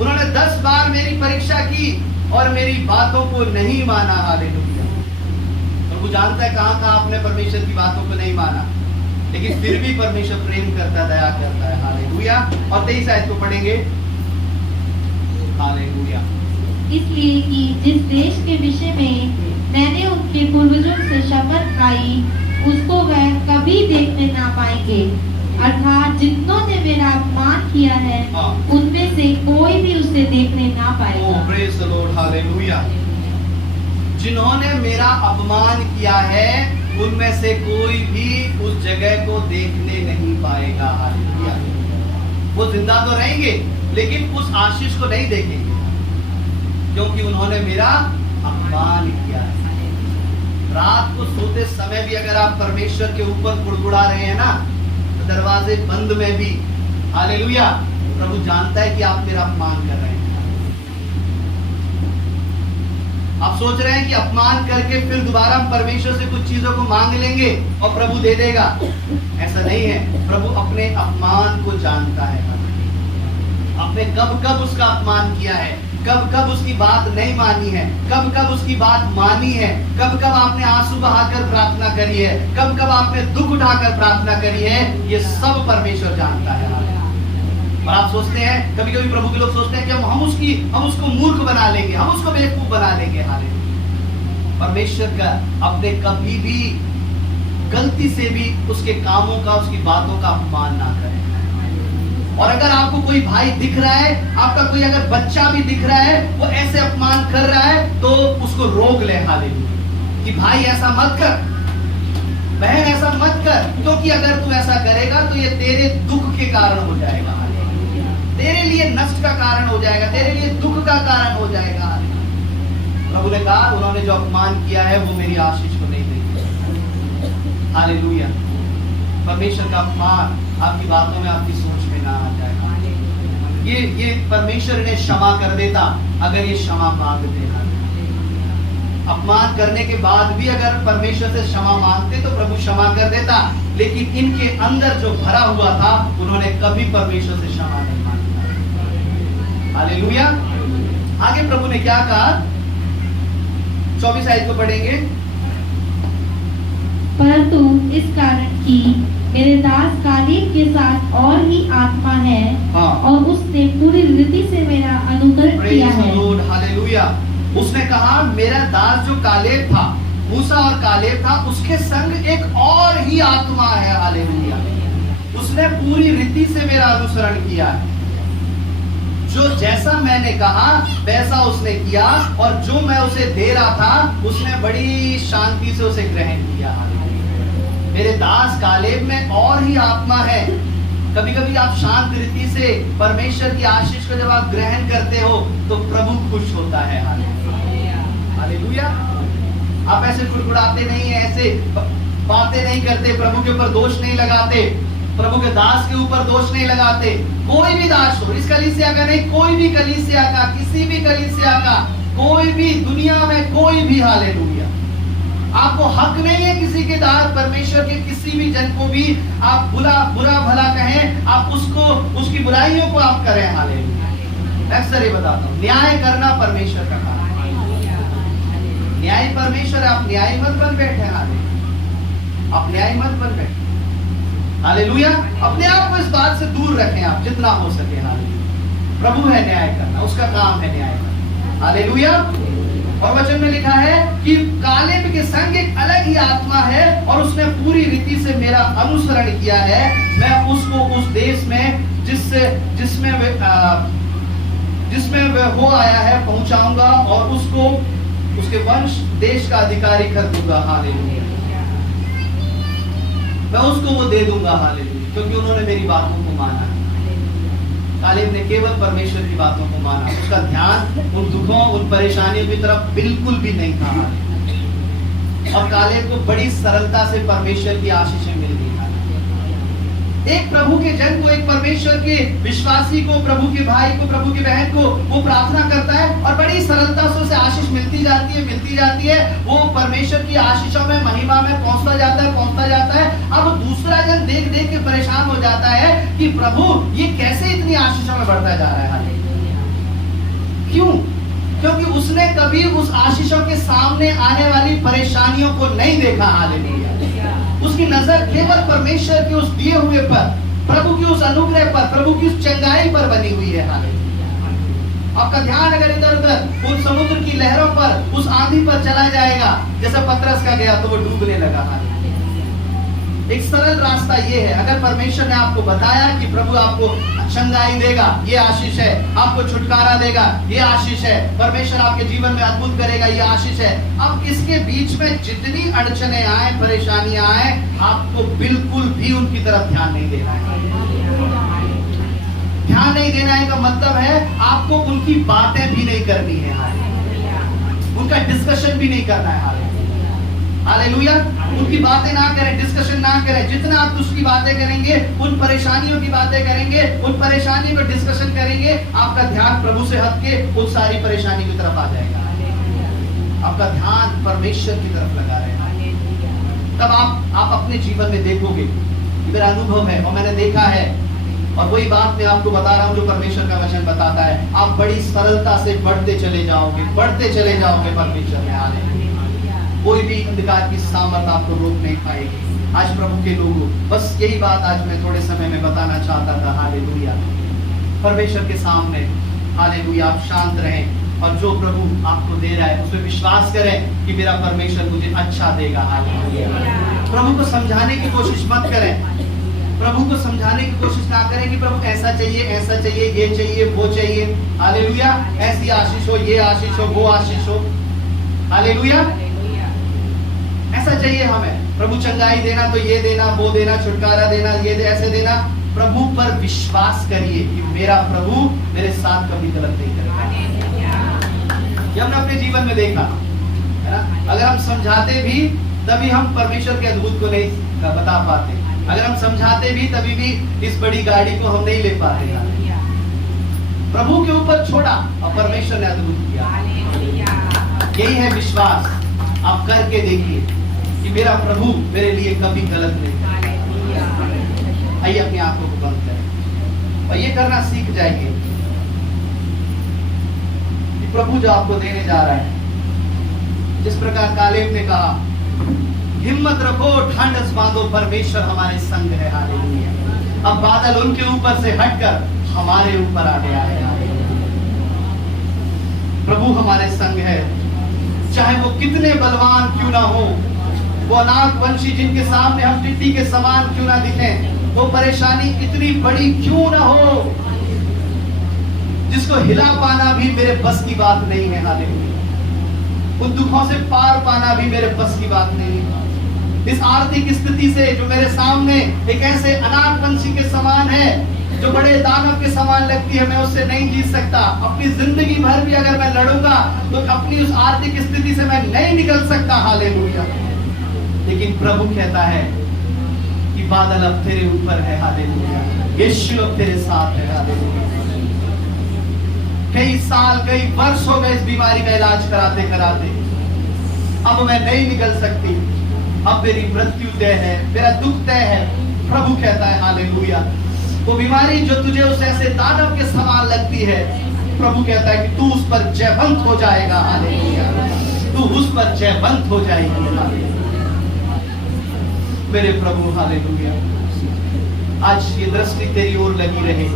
उन्होंने 10 बार मेरी परीक्षा की और मेरी बातों को नहीं माना, हालेलुया। प्रभु जानता है कहां कहां आपने परमेश्वर की बातों को नहीं माना, लेकिन फिर भी परमेश्वर प्रेम करता, दया करता है, हालेलुया। और 23 आयत को पढ़ेंगे, हालेलुया। इसलिए कि जिस देश के विषय में मैंने उनके पूर्वजों से शपथ खाई, उसको वह कभी देखने ना पाएंगे। अर्थात जितनों ने मेरा अपमान किया है, उनमें से कोई भी उसे देखने ना पाएगा। Praise the Lord, hallelujah. जिन्होंने मेरा अपमान किया है, उनमें से कोई भी उस जगह को देखने नहीं पाएगा, हालेलुया। वो जिंदा तो रहेंगे लेकिन उस आशीष को नहीं देखेंगे, क्योंकि उन्होंने मेरा अपमान किया है। रात को सोते समय भी अगर आप परमेश्वर के ऊपर गुड़गुड़ा रहे हैं ना, तो दरवाजे बंद में भी, हालेलुया, प्रभु जानता है कि आप मेरा अपमान कर रहे हैं। आप सोच रहे हैं कि अपमान करके फिर दोबारा हम परमेश्वर से कुछ चीजों को मांग लेंगे और प्रभु दे देगा, ऐसा नहीं है। प्रभु अपने अपमान को जानता है, आपने कब कब उसका अपमान किया है, कब कब उसकी बात नहीं मानी है, कब कब उसकी बात मानी है, कब कब आपने आंसू बहाकर प्रार्थना करी है, कब कब आपने दुख उठाकर प्रार्थना करी है, ये सब परमेश्वर जानता है। और आप सोचते हैं, कभी कभी प्रभु के लोग सोचते हैं कि हम उसको मूर्ख बना लेंगे, हम उसको बेवकूफ बना लेंगे, हालेलुया। परमेश्वर का अपने कभी भी गलती से भी उसके कामों का, उसकी बातों का अपमान ना करें। और अगर आपको कोई भाई दिख रहा है, आपका कोई अगर बच्चा भी दिख रहा है, वो ऐसे अपमान कर रहा है, तो उसको रोक ले, हालेलुया, कि भाई ऐसा मत कर, बहन ऐसा मत कर, क्योंकि अगर तू ऐसा करेगा तो ये तेरे दुख के कारण हो जाएगा, तेरे लिए नष्ट का कारण हो जाएगा, तेरे लिए दुख का कारण हो जाएगा। प्रभु ने कहा उन्होंने जो अपमान किया है वो मेरी आशीष को नहीं देंगे। हालेलुया। परमेश्वर का अपमान आपकी बातों में, आपकी सोच में ना आ जाएगा। ये परमेश्वर ने क्षमा कर देता अगर ये क्षमा मांगते। अपमान करने के बाद भी अगर परमेश्वर से क्षमा मांगते तो प्रभु क्षमा कर देता, लेकिन इनके अंदर जो भरा हुआ था उन्होंने कभी परमेश्वर से क्षमा नहीं मांगा। हालेलुया। आगे प्रभु ने क्या कहा, 24 आयत को पढ़ेंगे। परंतु इस कारण कि मेरे दास कालेब के साथ और ही आत्मा है, और उसने पूरी रीति से मेरा अनुकरण किया है। हालेलुया। उसने कहा मेरा दास जो कालेब था, मूसा और कालेब था, उसके संग एक और ही आत्मा है। हालेलुया। उसने पूरी रीति से मेरा अनुसरण किया है। जो जैसा मैंने कहा वैसा उसने किया, और जो मैं उसे दे रहा था उसने बड़ी शांति से उसे ग्रहण किया। मेरे दास कालेब में और ही आत्मा है। कभी कभी आप शांत रीति से परमेश्वर की आशीष को जब आप ग्रहण करते हो तो प्रभु खुश होता है। हालेलुया। आप ऐसे कुड़कुड़ाते नहीं है, ऐसे बातें नहीं करते, प्रभु के ऊपर दोष नहीं लगाते, प्रभु के दास के ऊपर दोष नहीं लगाते। कोई भी दास हो, इस कलीसिया का नहीं, कोई भी कलीसिया का, किसी भी कलीसिया का, कोई भी दुनिया में कोई भी। हालेलुया। आपको हक नहीं है किसी के दास परमेश्वर के किसी भी जन को भी आप बुरा भला कहें, आप उसको उसकी बुराइयों को आप करें। हालेलुया। अक्सर ये बताता हूँ, न्याय करना परमेश्वर का काम है। न्याय परमेश्वर, आप न्याय मत बन बैठे। हालेलुया। आप न्याय मत बन बैठे। हालेलुया। अपने आप को इस बात से दूर रखें आप जितना हो सके। हालेलुया। प्रभु है न्याय करना, उसका काम है न्याय करना। हालेलुया। और वचन में लिखा है कि कालेब के संग एक अलग ही आत्मा है, और उसने पूरी रीति से मेरा अनुसरण किया है। मैं उसको उस देश में जिसमें वह हो आया है पहुंचाऊंगा, और उसको उसके वंश देश का अधिकारी कर दूंगा। हालेलुया। मैं उसको वो दे दूंगा। हालेलुया। क्योंकि उन्होंने मेरी बातों को माना। कालेब ने केवल परमेश्वर की बातों को माना, उसका ध्यान उन दुखों, उन परेशानियों की तरफ बिल्कुल भी नहीं था। और कालेब को बड़ी सरलता से परमेश्वर की आशीषें मिल गई। एक प्रभु के जन को, एक परमेश्वर के विश्वासी को, प्रभु के भाई को, प्रभु की बहन को वो प्रार्थना करता है और बड़ी सरलता से उसे आशीष मिलती जाती है। वो परमेश्वर की आशीषों में, महिमा में पहुंचता जाता है। अब दूसरा जन देख के परेशान हो जाता है कि प्रभु ये कैसे इतनी आशीषों में बढ़ता जा रहा है। क्यों? क्योंकि उसने कभी उस आशीषों के सामने आने वाली परेशानियों को नहीं देखा। हालेलुया। उसकी नजर केवल परमेश्वर के उस दिए हुए पर, प्रभु की उस अनुग्रह पर, प्रभु की उस चंगाई पर बनी हुई है। हालेलुया। आपका ध्यान अगर इधर उधर उस समुद्र की लहरों पर, उस आंधी पर चला जाएगा, जैसे पतरस का गया तो वो डूबने लगा। एक सरल रास्ता ये है, अगर परमेश्वर ने आपको बताया कि प्रभु आपको चंगाई देगा, ये आशीष है, आपको छुटकारा देगा, ये आशीष है, परमेश्वर आपके जीवन में अद्भुत करेगा, ये आशीष है। अब इसके बीच में जितनी अड़चने आए, परेशानियां आए, आपको बिल्कुल भी उनकी तरफ ध्यान नहीं देना है। ध्यान नहीं देना है का मतलब है आपको उनकी बातें भी नहीं करनी है। उनका डिस्कशन भी नहीं करना है। हालेलुया। उनकी बातें ना करें, डिस्कशन ना करें। जितना आप उसकी बातें करेंगे, उन परेशानियों की बातें करेंगे, उन परेशानियों पर डिस्कशन करेंगे, आपका ध्यान प्रभु से हट के उन सारी परेशानी की तरफ आ जाएगा। आपका ध्यान परमेश्वर की तरफ लगा रहेगा। तब आप अपने जीवन में देखोगे, मेरा अनुभव है और मैंने देखा है, और वही बात मैं आपको बता रहा हूँ जो परमेश्वर का वचन बताता है। आप बड़ी सरलता से बढ़ते चले जाओगे परमेश्वर में। हालेलुया। कोई भी अंधकार की सामर्थ आपको रोक नहीं पाएगी। आज प्रभु के लोगों, बस यही बात आज मैं थोड़े समय में बताना चाहता था। हालेलुया। परमेश्वर के सामने, हालेलुया, आप शांत रहें और जो प्रभु आपको दे रहा है उसमें विश्वास करें कि मेरा परमेश्वर मुझे अच्छा देगा। हालेलुया। प्रभु को समझाने की कोशिश मत करें। प्रभु को समझाने की कोशिश ना करें कि प्रभु ऐसा चाहिए, ये चाहिए, वो चाहिए। हालेलुया। ऐसी आशीष हो, ये आशीष हो, वो आशीष हो। हालेलुया। ऐसा चाहिए हमें। प्रभु चंगाई देना तो ये देना, वो देना, छुटकारा देना, ये ऐसे देना। प्रभु पर विश्वास करिए कि मेरा प्रभु मेरे साथ कभी गलत नहीं करेगा। ये हमने अपने जीवन में देखा है ना। अगर हम समझाते भी तभी हम परमेश्वर के अद्भुत को नहीं बता पाते, अगर हम समझाते भी तभी भी इस बड़ी गाड़ी को हम नहीं ले पाते। प्रभु के ऊपर छोड़ा और परमेश्वर ने अद्भुत किया। यही है विश्वास। आप करके देखिए कि मेरा प्रभु मेरे लिए कभी गलत नहीं। आइए अपनी आंखों को बंद करें और ये करना सीख जाइए कि प्रभु जो आपको देने जा रहा है, जिस प्रकार कालेब ने कहा, हिम्मत रखो, ढांढस बांधो, परमेश्वर हमारे संग है। हालेलुया। अब बादल उनके ऊपर से हटकर हमारे ऊपर आ गया है। प्रभु हमारे संग है, चाहे वो कितने बलवान क्यों ना हो, वो अनाथवंशी जिनके सामने हम टिड्डी के समान क्यों ना दिखें, वो परेशानी इतनी बड़ी क्यों ना हो, जिसको हिला पाना भी मेरे बस की बात नहीं है। हालेलुया। उन दुखों से पार पाना भी मेरे बस की बात नहीं है। इस आर्थिक स्थिति से जो मेरे सामने एक ऐसे अनाथवंशी के समान है, जो बड़े दानव के समान लगती है, मैं उससे नहीं जीत सकता। अपनी जिंदगी भर भी अगर मैं लड़ूंगा तो अपनी उस आर्थिक स्थिति से मैं नहीं निकल सकता। हालेलुया। लेकिन प्रभु कहता है कि बादल अब तेरे ऊपर है। हालेलुया। यीशु अब तेरे साथ है। हालेलुया। कई साल, कई वर्ष हो गए इस बीमारी का इलाज कराते कराते, अब मैं नहीं निकल सकती, अब मेरी मृत्यु तय है, मेरा दुख तय है। प्रभु कहता है हालेलुया, वो बीमारी जो तुझे उस ऐसे दानव के समान लगती है, प्रभु कहता है कि तू उस पर जयवंत हो जाएगा। हालेलुया। तू उस पर जयवंत हो जाएगी। हालेलुया। मेरे प्रभु हालेलुया, आज ये दृष्टि तेरी ओर लगी रहे,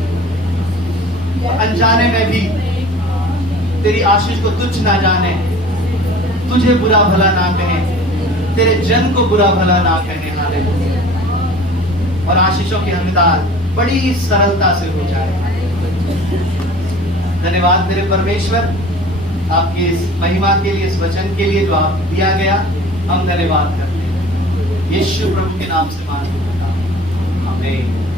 अनजाने में भी तेरी आशीष को तुच्छ ना जाने, तुझे बुरा भला ना कहे, तेरे जन को बुरा भला ना कहे। हालेलुया। और आशीषों की हकदार बड़ी सरलता से हो जाए। धन्यवाद मेरे परमेश्वर, आपकी इस महिमा के लिए, इस वचन के लिए जो आप दिया गया, हम धन्यवाद करते हैं। यीशु प्रभु के नाम से मांगते हैं। आमीन।